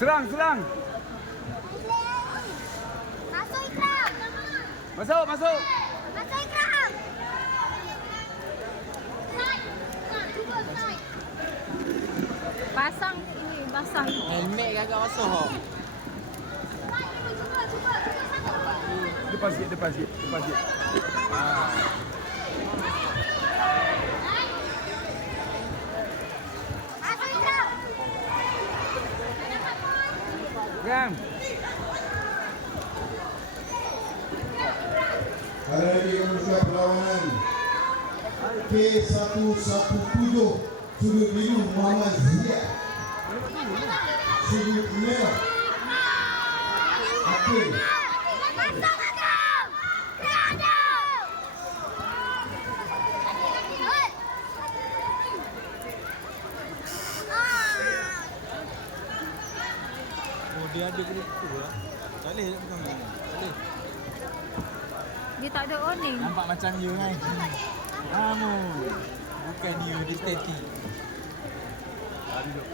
Serang, serang. Masuk Ikram. Masuk, masuk. Masuk Ikram. Cuba slide. Pasang ni, basah ni. Helmet agak basah. Cuba. Depan sikit, depan sikit, depan sikit. Masuk Ikram. Kan? Hari ini meneruskan perlawanan K117 sudut biru Muhammad Ziyad, sudut merah Akil. Masuk Ikram. Berada. Oh, dia ada begitu lah. Tak boleh nak pegang ni. Tak boleh. Dia tak ada owning. Nampak macam you kan? Kamu. Bukan you, dia steady. Duduk.